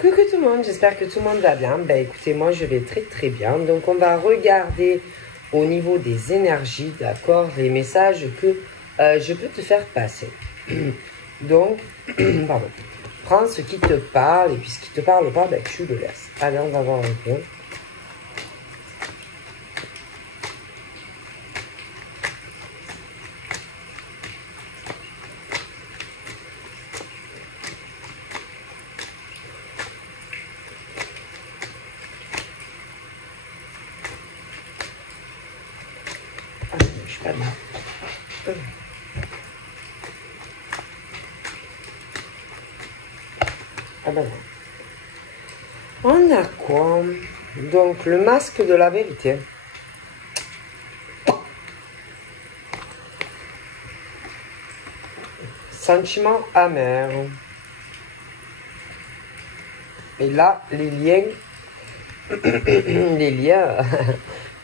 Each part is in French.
Coucou tout le monde, j'espère que tout le monde va bien. Ben écoutez, moi je vais très très bien. Donc on va regarder au niveau des énergies, d'accord, les messages que je peux te faire passer. Donc, pardon, prends ce qui te parle et puis ce qui te parle pas, ben tu le laisses. Allez, on va voir un peu. Je suis pas bien. Ah ben non. On a quoi? Donc, le masque de la vérité. Sentiment amer. Et là, les liens,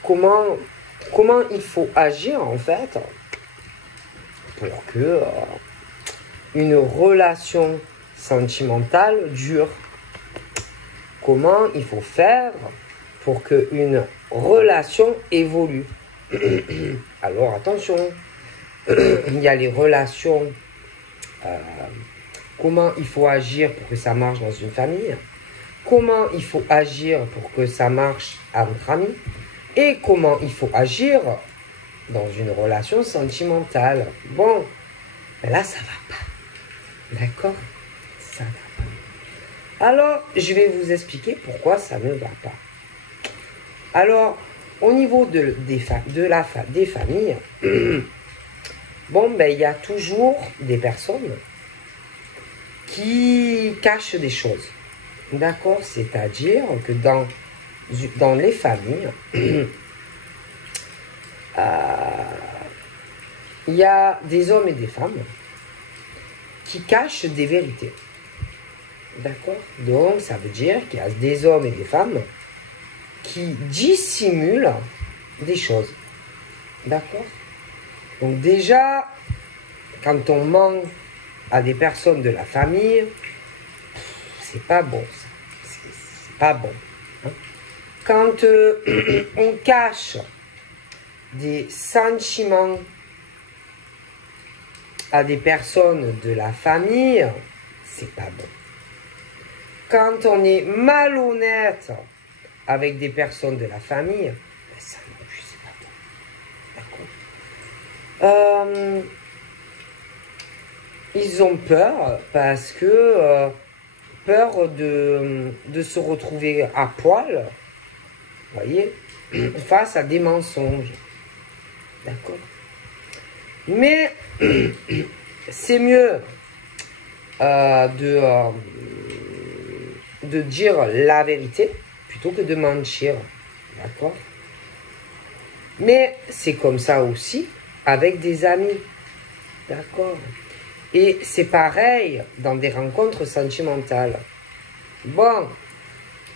comment il faut agir en fait pour que une relation sentimentale dure. Comment il faut faire pour qu'une relation évolue. Alors attention, il y a les relations, comment il faut agir pour que ça marche dans une famille, comment il faut agir pour que ça marche entre amis, et comment il faut agir dans une relation sentimentale. Bon, là ça va pas, d'accord? Ça va pas. Alors, je vais vous expliquer pourquoi ça ne va pas. Alors, au niveau des familles, bon, ben, il y a toujours des personnes qui cachent des choses. D'accord? C'est-à-dire que dans les familles, il y a des hommes et des femmes qui cachent des vérités. D'accord? Donc, ça veut dire qu'il y a des hommes et des femmes qui dissimulent des choses. D'accord? Donc déjà, quand on ment à des personnes de la famille, c'est pas bon, ça. C'est pas bon. Hein? Quand on cache des sentiments à des personnes de la famille, c'est pas bon. Quand on est malhonnête avec des personnes de la famille, ben ça non plus, c'est pas bon. D'accord? Ils ont peur parce que peur de se retrouver à poil, voyez, face à des mensonges. D'accord? Mais c'est mieux de dire la vérité plutôt que de mentir. D'accord? Mais c'est comme ça aussi avec des amis. D'accord? Et c'est pareil dans des rencontres sentimentales. Bon,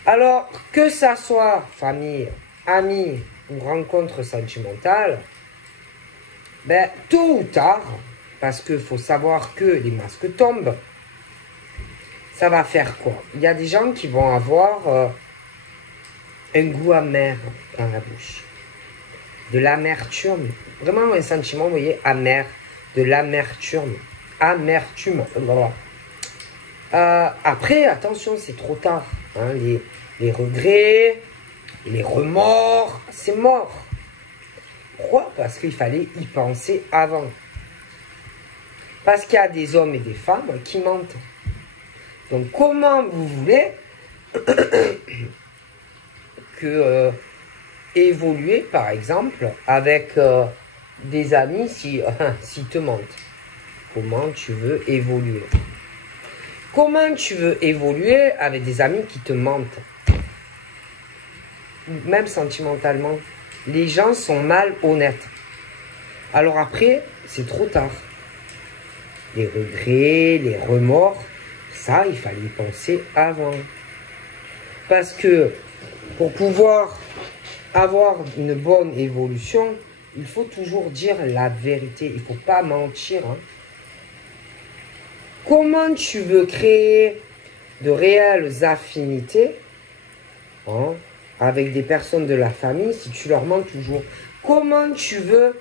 alors que ça soit famille, amis ou rencontre sentimentale, ben, tôt ou tard, parce qu'il faut savoir que les masques tombent, ça va faire quoi? Il y a des gens qui vont avoir un goût amer dans la bouche, de l'amertume, vraiment un sentiment, vous voyez, amer, de l'amertume. Amertume. Voilà. Après, attention, c'est trop tard. Hein, les regrets, les remords, c'est mort. Pourquoi? Parce qu'il fallait y penser avant. Parce qu'il y a des hommes et des femmes qui mentent. Donc, comment vous voulez que évoluer, par exemple, avec des amis s'ils te mentent? Comment tu veux évoluer? Comment tu veux évoluer avec des amis qui te mentent? Même sentimentalement. Les gens sont malhonnêtes. Alors après, c'est trop tard. Les regrets, les remords, ça, il fallait y penser avant. Parce que pour pouvoir avoir une bonne évolution, il faut toujours dire la vérité. Il ne faut pas mentir. Hein. Comment tu veux créer de réelles affinités, hein, avec des personnes de la famille si tu leur mens toujours? Comment tu veux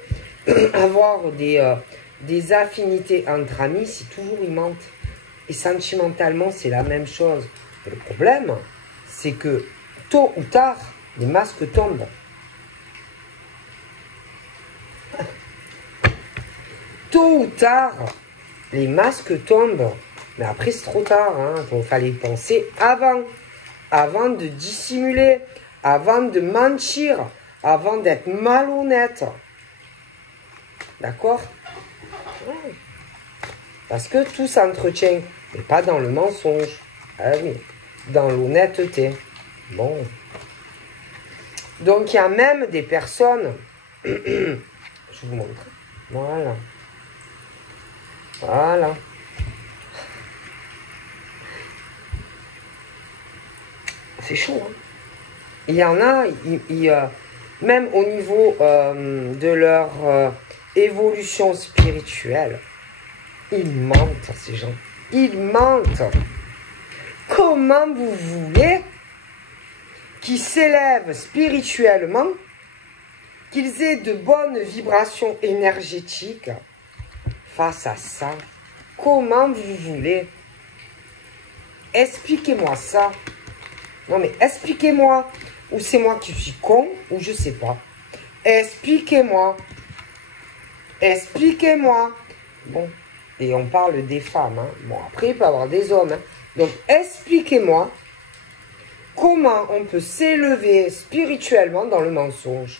avoir des affinités entre amis si toujours ils mentent? Et sentimentalement, c'est la même chose. Et le problème, c'est que tôt ou tard, les masques tombent. Tôt ou tard, les masques tombent. Mais après, c'est trop tard. Il fallait penser avant. Avant de dissimuler. Avant de mentir. Avant d'être malhonnête. D'accord? Parce que tout s'entretient. Mais pas dans le mensonge. Ah oui. Dans l'honnêteté. Bon. Donc, il y a même des personnes... Je vous montre. Voilà. Voilà. C'est chaud, hein. Il y en a, même au niveau de leur évolution spirituelle, ils mentent, ces gens. Ils mentent. Comment vous voulez qu'ils s'élèvent spirituellement, qu'ils aient de bonnes vibrations énergétiques face à ça? Comment vous voulez? Expliquez-moi ça. Non mais expliquez-moi. Ou c'est moi qui suis con, ou je sais pas. Expliquez-moi. Expliquez-moi. Bon, et on parle des femmes. Hein. Bon, après, il peut y avoir des hommes. Hein. Donc, expliquez-moi comment on peut s'élever spirituellement dans le mensonge.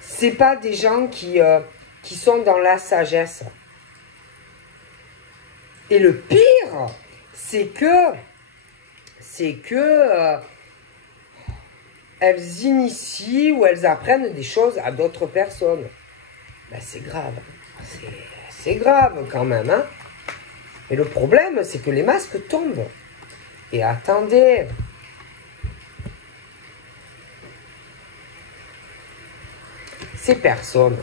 C'est pas des gens qui sont dans la sagesse. Et le pire, c'est que elles initient ou elles apprennent des choses à d'autres personnes. Ben, c'est grave. C'est grave quand même. Hein. Et le problème, c'est que les masques tombent. Et attendez. Ces personnes,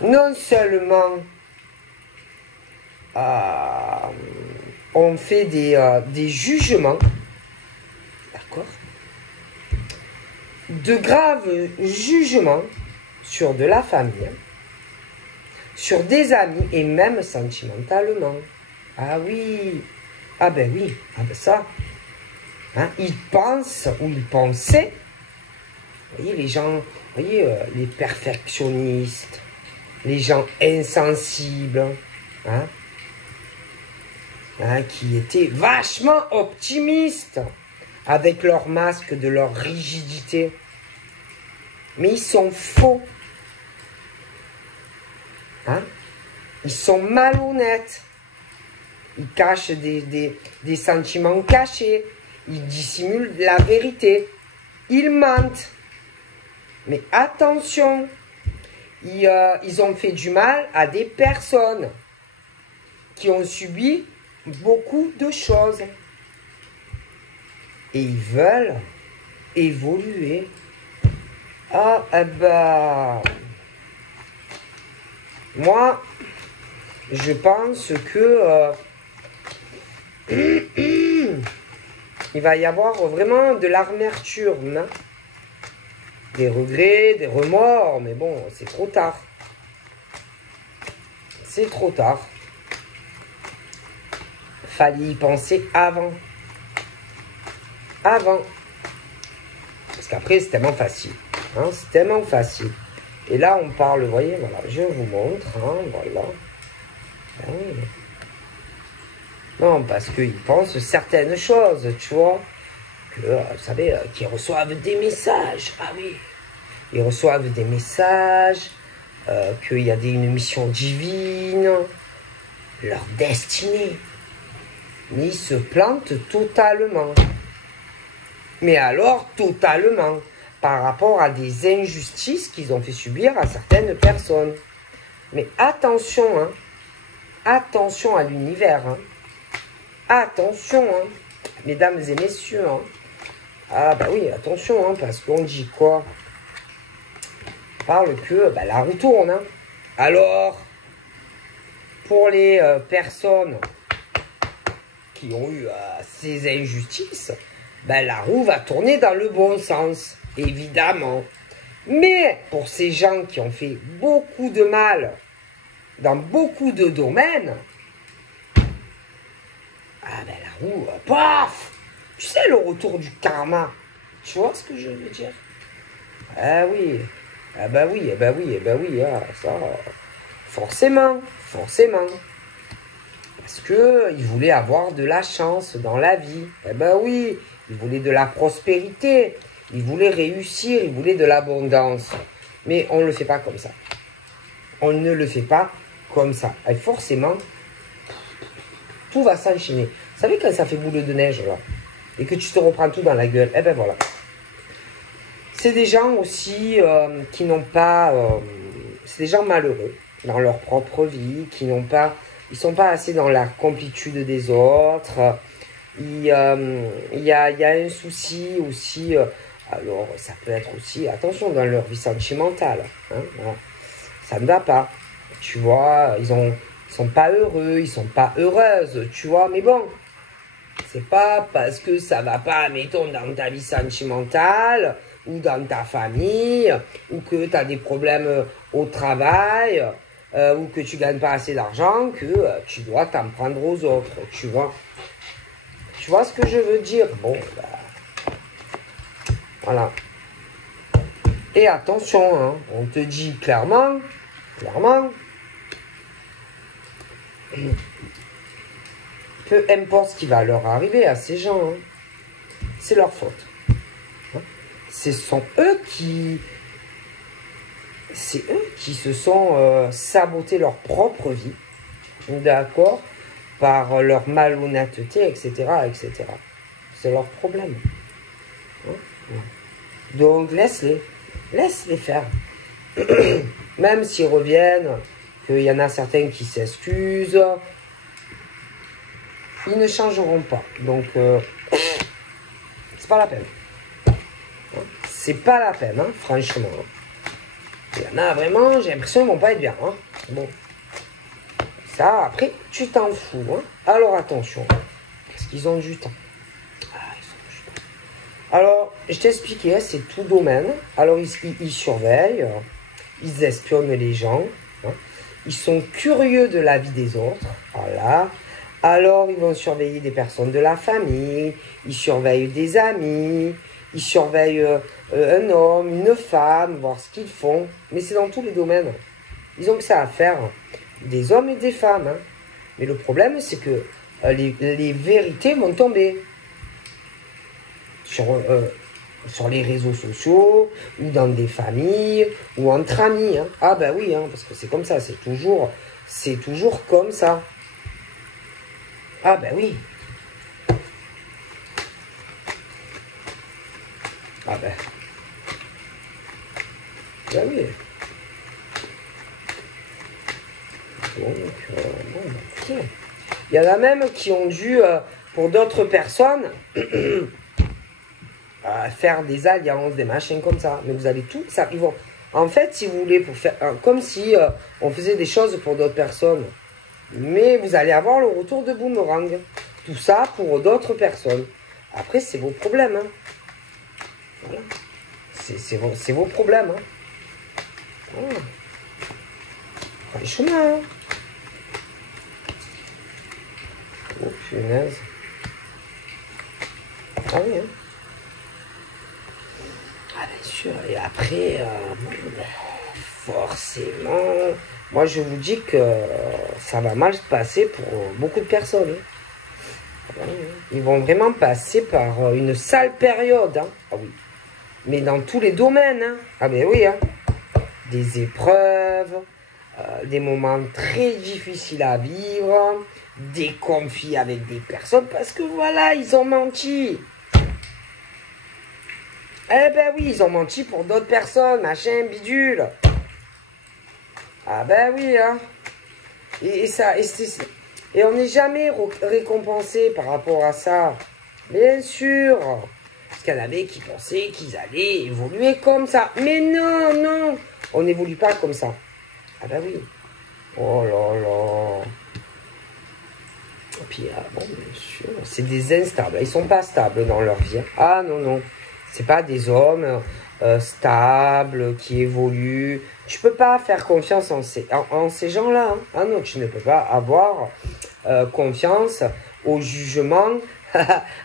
non seulement on fait des jugements, d'accord, de graves jugements sur de la famille, sur des amis et même sentimentalement. Ah oui, ah ben oui, ah ben ça. Hein, ils pensent ou ils pensaient, vous voyez les gens, vous voyez les perfectionnistes, les gens insensibles, hein, qui étaient vachement optimistes avec leur masque de leur rigidité. Mais ils sont faux. Hein? Ils sont malhonnêtes. Ils cachent des sentiments cachés. Ils dissimulent la vérité. Ils mentent. Mais attention, ils ont fait du mal à des personnes qui ont subi beaucoup de choses. Et ils veulent évoluer. Ah, eh ben, moi, je pense que il va y avoir vraiment de l'amertume, hein? Des regrets, des remords, mais bon, c'est trop tard. C'est trop tard. Fallait y penser avant. Avant. Parce qu'après, c'est tellement facile. Hein, c'est tellement facile. Et là, on parle, vous voyez, voilà, je vous montre, hein, voilà. Ah oui. Non, parce qu'ils pensent certaines choses, tu vois. Que, vous savez, qu'ils reçoivent des messages. Ah oui. Ils reçoivent des messages, qu'il y a une mission divine, leur destinée. Mais ils se plantent totalement. Mais alors, totalement. Par rapport à des injustices qu'ils ont fait subir à certaines personnes. Mais attention, hein. Attention à l'univers, hein. Attention, hein. Mesdames et messieurs, hein. Ah bah oui, attention, hein, parce qu'on dit quoi? On parle que bah, la roue tourne, hein. Alors, pour les personnes qui ont eu ces injustices, ben, la roue va tourner dans le bon sens, évidemment. Mais pour ces gens qui ont fait beaucoup de mal dans beaucoup de domaines, ah ben la roue, paf! Tu sais, le retour du karma. Tu vois ce que je veux dire? Ah oui, ah bah oui, ah bah oui, ah bah oui, ah, ça, forcément, forcément. Parce que il voulait avoir de la chance dans la vie. Eh ben oui, il voulait de la prospérité, il voulait réussir, il voulait de l'abondance. Mais on ne le fait pas comme ça. On ne le fait pas comme ça. Et forcément, tout va s'enchaîner. Vous savez quand ça fait boule de neige, là, et que tu te reprends tout dans la gueule, eh ben voilà. C'est des gens aussi qui n'ont pas... c'est des gens malheureux dans leur propre vie, qui n'ont pas... Ils ne sont pas assez dans la complétude des autres. Il y a un souci aussi... alors, ça peut être aussi... Attention, dans leur vie sentimentale. Hein, voilà. Ça ne va pas. Tu vois, ils sont pas heureux, ils sont pas heureuses, tu vois. Mais bon, c'est pas parce que ça va pas, mettons, dans ta vie sentimentale ou dans ta famille, ou que tu as des problèmes au travail, ou que tu gagnes pas assez d'argent, que tu dois t'en prendre aux autres, tu vois. Tu vois ce que je veux dire? Bon, bah, voilà. Et attention, hein, on te dit clairement, peu importe ce qui va leur arriver à ces gens, hein, c'est leur faute. Ce sont eux qui... C'est eux qui se sont sabotés leur propre vie, d'accord, par leur malhonnêteté, etc., etc. C'est leur problème. Hein? Donc, laisse-les faire. Même s'ils reviennent, qu'il y en a certains qui s'excusent, ils ne changeront pas. Donc, c'est pas la peine. C'est pas la peine, hein, franchement. Il y en a vraiment, j'ai l'impression qu'ils vont pas être bien. Hein. Bon. Ça, après, tu t'en fous. Hein. Alors, attention. Parce qu'ils ont du temps. Ah, ils ont du temps. Alors, je t'expliquais, c'est tout domaine. Alors, ils surveillent. Ils espionnent les gens. Hein. Ils sont curieux de la vie des autres. Voilà. Alors, ils vont surveiller des personnes de la famille. Ils surveillent des amis. Ils surveillent un homme, une femme, voir ce qu'ils font. Mais c'est dans tous les domaines. Ils ont que ça à faire. Des hommes et des femmes. Hein. Mais le problème, c'est que les vérités vont tomber. Sur les réseaux sociaux, ou dans des familles, ou entre amis. Hein. Ah ben oui, hein, parce que c'est comme ça. C'est toujours comme ça. Ah ben oui. Ah ben. Ben oui. Donc, bon, ok. Il y en a même qui ont dû, pour d'autres personnes, faire des alliances, des machins comme ça. Mais vous allez tout, ça, ils vont... En fait, si vous voulez, pour faire, comme si on faisait des choses pour d'autres personnes. Mais vous allez avoir le retour de boomerang. Tout ça pour d'autres personnes. Après, c'est vos problèmes. Hein. Voilà. C'est vos problèmes. Hein. Voilà. Franchement. Hein. Oh, punaise. Ah oui, hein. Ah, bien sûr. Et après, forcément, moi, je vous dis que ça va mal se passer pour beaucoup de personnes. Hein. Ils vont vraiment passer par une sale période. Hein. Ah oui. Mais dans tous les domaines. Hein. Ah ben oui. Hein. Des épreuves, des moments très difficiles à vivre, des conflits avec des personnes parce que voilà, ils ont menti. Eh ben oui, ils ont menti pour d'autres personnes, machin, bidule. Ah ben oui, hein. Et on n'est jamais récompensé par rapport à ça. Bien sûr. Parce qu'il y en avait qui pensaient qu'ils allaient évoluer comme ça. Mais non, non. On n'évolue pas comme ça. Ah ben oui. Oh là là. Et puis, bon, bien sûr, c'est des instables. Ils sont pas stables dans leur vie. Ah non, non. C'est pas des hommes stables, qui évoluent. Tu peux pas faire confiance en ces gens-là. Hein. Ah non, tu ne peux pas avoir confiance au jugement.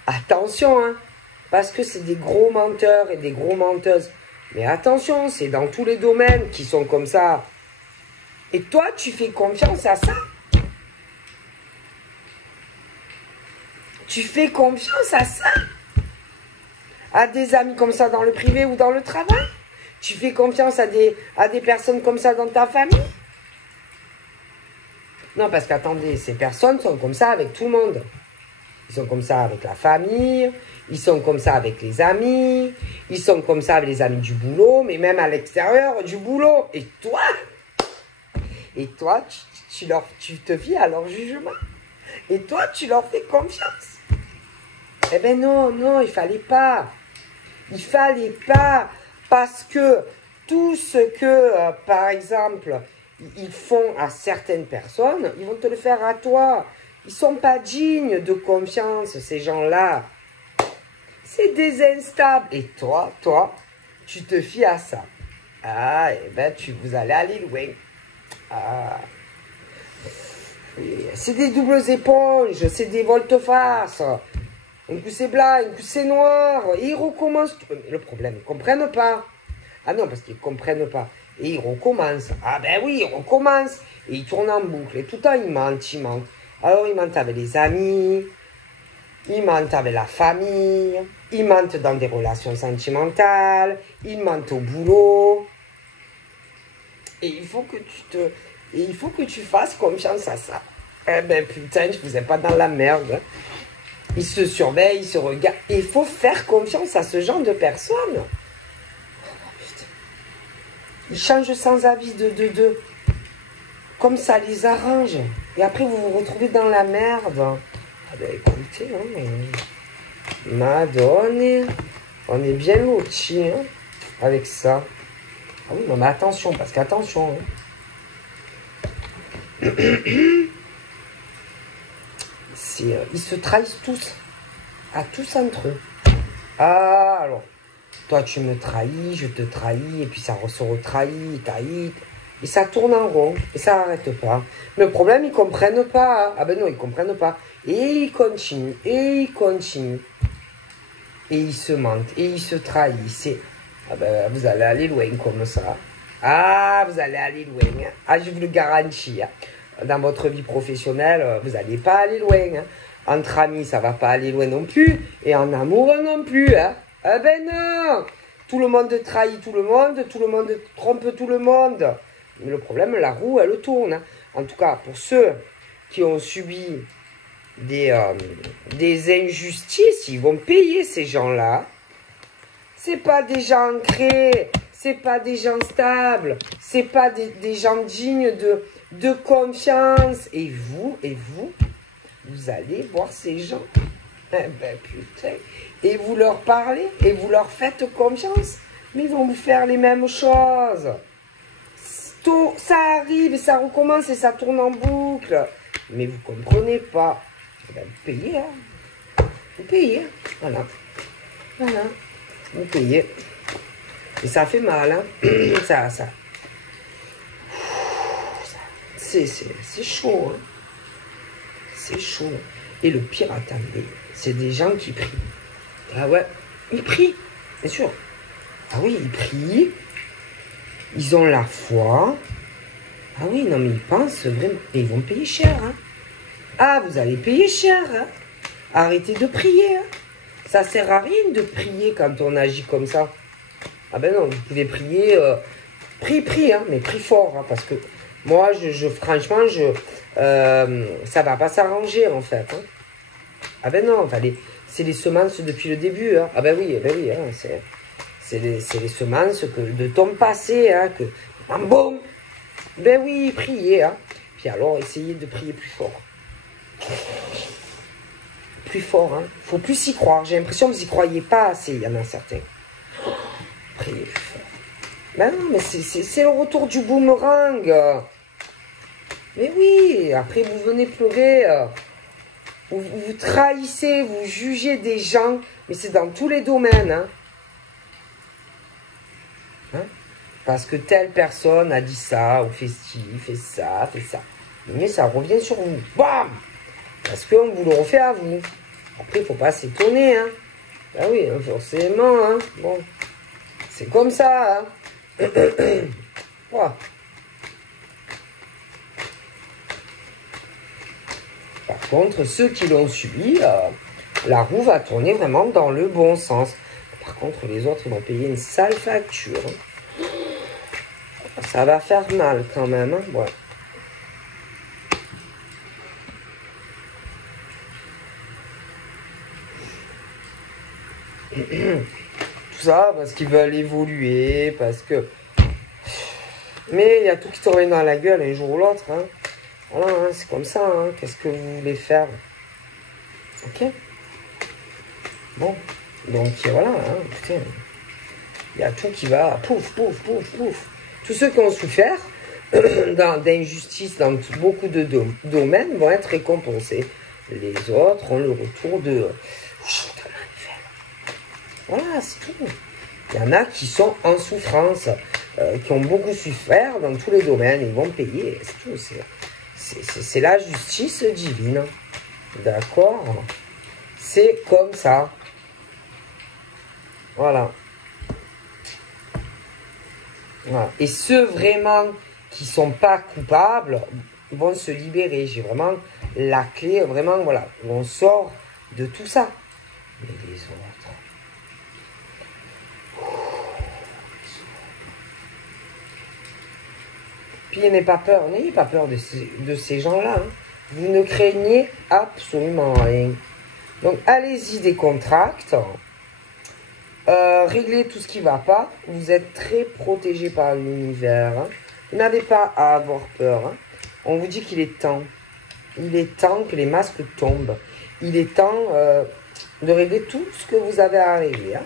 Attention, hein. Parce que c'est des gros menteurs et des gros menteuses. Mais attention, c'est dans tous les domaines qui sont comme ça. Et toi, tu fais confiance à ça? Tu fais confiance à ça? À des amis comme ça dans le privé ou dans le travail? Tu fais confiance à des personnes comme ça dans ta famille? Non, parce qu'attendez, ces personnes sont comme ça avec tout le monde. Ils sont comme ça avec la famille, ils sont comme ça avec les amis, ils sont comme ça avec les amis du boulot, mais même à l'extérieur du boulot. Et toi, tu te fies à leur jugement. Et toi, tu leur fais confiance. Eh ben non, non, il fallait pas. Il fallait pas. Parce que tout ce que, par exemple, ils font à certaines personnes, ils vont te le faire à toi. Ils sont pas dignes de confiance, ces gens-là. C'est des instables. Et toi, tu te fies à ça. Ah, eh ben, vous allez aller loin. Ah. C'est des doubles éponges, c'est des volte-face. Un coup c'est blanc, un coup c'est noir. Et ils recommencent. Le problème, ils ne comprennent pas. Ah non, parce qu'ils ne comprennent pas. Et ils recommencent. Ah ben oui, ils recommencent. Et ils tournent en boucle. Et tout le temps, ils mentent, ils mentent. Alors, ils mentent avec les amis. Ils mentent avec la famille. Ils mentent dans des relations sentimentales. Ils mentent au boulot. Et il faut que tu fasses confiance à ça. Eh ben putain, je vous ai pas dans la merde. Ils se surveillent, ils se regardent. Et il faut faire confiance à ce genre de personnes. Ils changent sans avis de. Comme ça les arrange. Et après, vous vous retrouvez dans la merde. Ah ben écoutez, hein, Madone, on est bien lotis hein, avec ça. Ah oui, non mais attention, parce qu'attention. Hein. Ils se trahissent tous. À tous entre eux. Ah, alors. Toi, tu me trahis, je te trahis, et puis ça se retrahit, trahit. Et ça tourne en rond, et ça n'arrête pas. Mais le problème, ils ne comprennent pas. Ah ben non, ils ne comprennent pas. Et ils continuent, et ils continuent. Et ils se mentent, et ils se trahissent. Ah ben, vous allez aller loin comme ça. Ah, vous allez aller loin. Hein. Ah, je vous le garantis. Hein. Dans votre vie professionnelle, vous n'allez pas aller loin. Hein. Entre amis, ça ne va pas aller loin non plus. Et en amour non plus. Hein. Ah ben non. Tout le monde trahit tout le monde trompe tout le monde. Mais le problème, la roue, elle tourne. Hein. En tout cas, pour ceux qui ont subi des injustices, ils vont payer ces gens-là. C'est pas des gens ancrés, c'est pas des gens stables, c'est pas des gens dignes de confiance. Et vous, vous allez voir ces gens. Eh ben putain. Et vous leur parlez, et vous leur faites confiance. Mais ils vont vous faire les mêmes choses. Ça arrive, et ça recommence, et ça tourne en boucle. Mais vous comprenez pas. Eh ben, vous payez, hein. Vous payez, hein. Voilà. Voilà. Vous payez. Et ça fait mal, hein. C'est chaud, hein. C'est chaud. Et le pire, attendez, c'est des gens qui prient. Ah ouais, ils prient, bien sûr. Ah oui, ils prient. Ils ont la foi. Ah oui, non, mais ils pensent vraiment. Et ils vont payer cher, hein. Ah, vous allez payer cher, hein. Arrêtez de prier, hein. Ça sert à rien de prier quand on agit comme ça. Ah ben non, vous pouvez prier, prie, hein, mais prie fort, hein, parce que moi, franchement, ça va pas s'arranger, en fait. Hein. Ah ben non, c'est les semences depuis le début, hein. Ah ben oui, hein, c'est les semences de ton passé, hein, bon, ben oui, priez, hein. Puis alors, essayez de prier plus fort. Plus fort, hein. Faut plus y croire. J'ai l'impression que vous n'y croyez pas assez, il y en a certains. Priez plus fort. Ben non, mais c'est le retour du boomerang. Mais oui, après vous venez pleurer, vous trahissez, vous jugez des gens, mais c'est dans tous les domaines. Hein. Hein? Parce que telle personne a dit ça, ou fait ci, fait ça, fait ça. Mais ça revient sur vous. Bam! Parce qu'on vous le refait à vous. Après, il ne faut pas s'étonner. Hein. Ah oui, forcément. Hein. Bon, c'est comme ça. Hein. Voilà. Par contre, ceux qui l'ont subi, la roue va tourner vraiment dans le bon sens. Par contre, les autres, ils vont payer une sale facture. Ça va faire mal quand même. Hein. Ouais. Tout ça parce qu'ils veulent évoluer, parce que... Mais il y a tout qui te revient dans la gueule un jour ou l'autre. Hein. Voilà, hein, c'est comme ça. Hein. Qu'est-ce que vous voulez faire? Ok. Bon. Donc voilà. Hein, écoutez, il y a tout qui va pouf, pouf, pouf, pouf. Tous ceux qui ont souffert d'injustice dans beaucoup de domaines vont être récompensés. Les autres ont le retour de... Voilà, c'est tout. Il y en a qui sont en souffrance, qui ont beaucoup souffert dans tous les domaines. Ils vont payer, c'est tout. C'est la justice divine. D'accord? C'est comme ça. Voilà. Voilà. Et ceux vraiment qui ne sont pas coupables vont se libérer. J'ai vraiment la clé, vraiment, voilà. On sort de tout ça. Mais les autres... Puis n'ayez pas peur de ces gens-là. Hein. Vous ne craignez absolument rien. Donc allez-y décontracte. Réglez tout ce qui ne va pas. Vous êtes très protégé par l'univers. Hein. Vous n'avez pas à avoir peur. Hein. On vous dit qu'il est temps. Il est temps que les masques tombent. Il est temps de régler tout ce que vous avez à régler. Hein.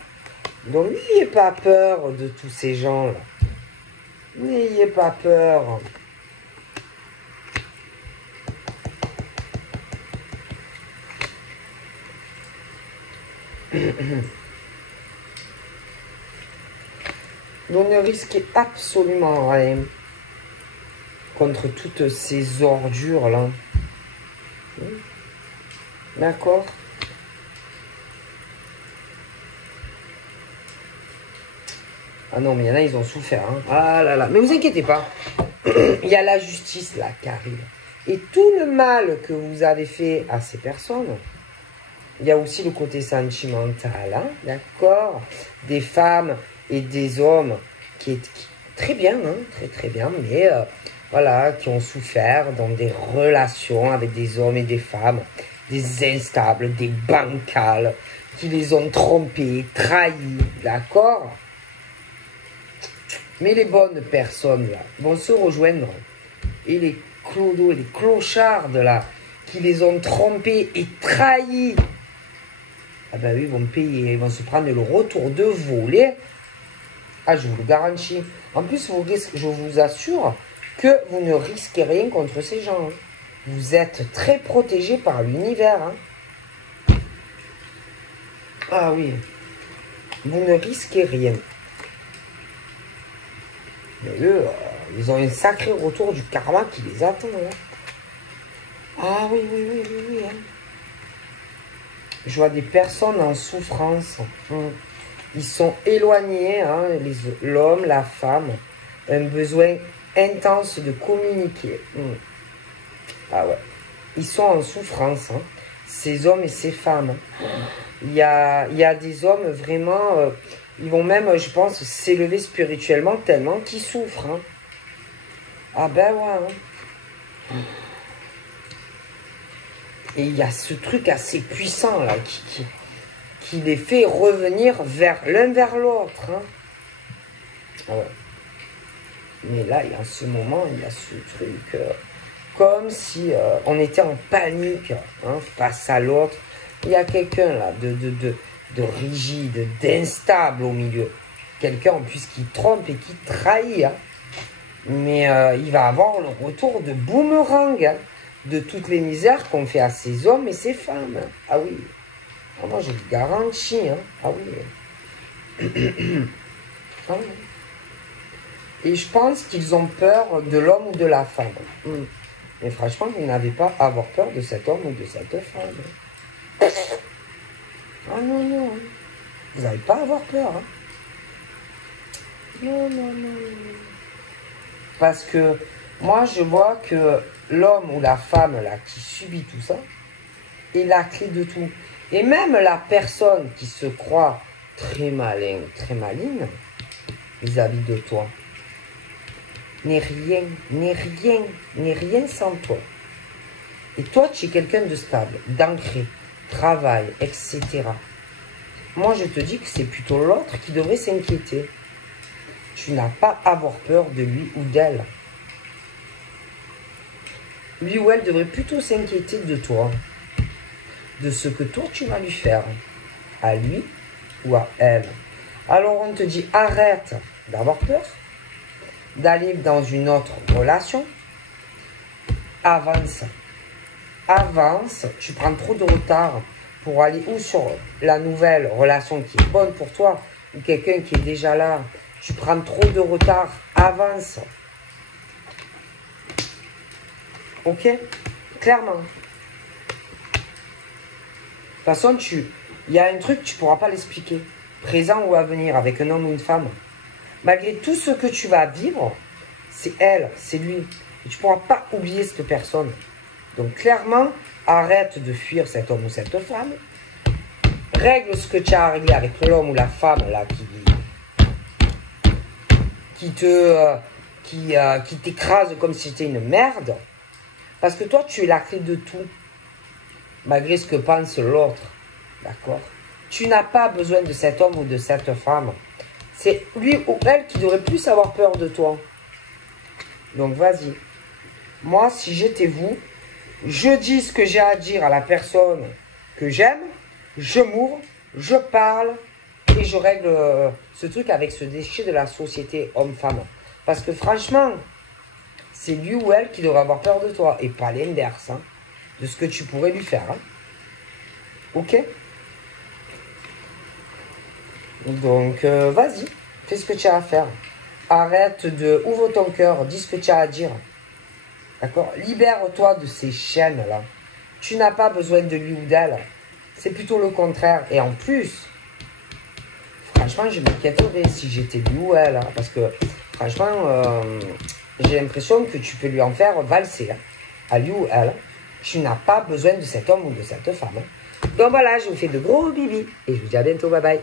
Donc n'ayez pas peur de tous ces gens-là. N'ayez pas peur. Vous ne risquez absolument rien contre toutes ces ordures-là. D'accord? Ah non, mais il y en a, ils ont souffert. Hein. Ah là là. Mais vous inquiétez pas. Il y a la justice là qui arrive. Et tout le mal que vous avez fait à ces personnes, il y a aussi le côté sentimental. Hein, d'accord? Des femmes et des hommes qui très bien, hein, très très bien, mais voilà, qui ont souffert dans des relations avec des hommes et des femmes, des instables, des bancals, qui les ont trompés, trahis, d'accord? Mais les bonnes personnes, là, vont se rejoindre. Et les clodos et les clochards, là, qui les ont trompés et trahis, ah ben oui, ils vont payer. Ils vont se prendre le retour de voler. Ah, je vous le garantis. En plus, je vous assure que vous ne risquez rien contre ces gens. Hein. Vous êtes très protégés par l'univers. Hein. Ah oui. Vous ne risquez rien. Mais eux, ils ont un sacré retour du karma qui les attend. Hein. Ah oui, oui, oui, oui, oui. Hein. Je vois des personnes en souffrance. Ils sont éloignés, hein, l'homme, la femme. Un besoin intense de communiquer. Ah ouais. Ils sont en souffrance. Hein. Ces hommes et ces femmes. Il y a des hommes vraiment... ils vont même, je pense, s'élever spirituellement tellement qu'ils souffrent. Hein. Ah ben ouais. Hein. Et il y a ce truc assez puissant là qui les fait revenir l'un vers l'autre. Hein. Ah ouais. Mais là, en ce moment, il y a ce truc comme si on était en panique hein, face à l'autre. Il y a quelqu'un là de rigide, d'instable au milieu. Quelqu'un en plus qui trompe et qui trahit. Hein. Mais il va avoir le retour de boomerang, hein, de toutes les misères qu'on fait à ces hommes et ces femmes. Ah oui. Ah, moi, je le garantis. Hein. Ah oui. Ah oui. Et je pense qu'ils ont peur de l'homme ou de la femme. Mais franchement, vous n'avez pas à avoir peur de cet homme ou de cette femme. Ah non, non. Vous n'avez pas à avoir peur. Hein. Non, non, non. Parce que moi, je vois que l'homme ou la femme là qui subit tout ça est la clé de tout. Et même la personne qui se croit très malin, très maligne vis-à-vis de toi n'est rien, n'est rien, n'est rien sans toi. Et toi, tu es quelqu'un de stable, d'ancré, travail, etc. Moi, je te dis que c'est plutôt l'autre qui devrait s'inquiéter. Tu n'as pas à avoir peur de lui ou d'elle. Lui ou elle devrait plutôt s'inquiéter de toi, de ce que toi tu vas lui faire, à lui ou à elle. Alors on te dit arrête d'avoir peur, d'aller dans une autre relation, avance, avance, tu prends trop de retard pour aller ou sur la nouvelle relation qui est bonne pour toi, ou quelqu'un qui est déjà là, tu prends trop de retard, avance. Ok? Clairement. De toute façon, il y a un truc, tu ne pourras pas l'expliquer. Présent ou à venir, avec un homme ou une femme. Malgré tout ce que tu vas vivre, c'est elle, c'est lui. Et tu ne pourras pas oublier cette personne. Donc clairement, arrête de fuir cet homme ou cette femme. Règle ce que tu as à régler avec l'homme ou la femme là qui t'écrase comme si c'était une merde. Parce que toi, tu es la clé de tout. Malgré ce que pense l'autre. D'accord? Tu n'as pas besoin de cet homme ou de cette femme. C'est lui ou elle qui devrait plus avoir peur de toi. Donc, vas-y. Moi, si j'étais vous, je dis ce que j'ai à dire à la personne que j'aime. Je m'ouvre, je parle et je règle ce truc avec ce déchet de la société homme-femme. Parce que franchement, c'est lui ou elle qui devrait avoir peur de toi et pas l'inverse, hein, de ce que tu pourrais lui faire. Hein. Ok? Donc, vas-y, fais ce que tu as à faire. Arrête de... Ouvre ton cœur, dis ce que tu as à dire. D'accord? Libère-toi de ces chaînes-là. Tu n'as pas besoin de lui ou d'elle. C'est plutôt le contraire. Et en plus, franchement, je m'inquiéterais si j'étais lui ou elle. Hein, parce que, franchement, j'ai l'impression que tu peux lui en faire valser. Hein, à lui ou elle. Tu n'as pas besoin de cet homme ou de cette femme. Hein. Donc voilà, je vous fais de gros bibis. Et je vous dis à bientôt. Bye bye.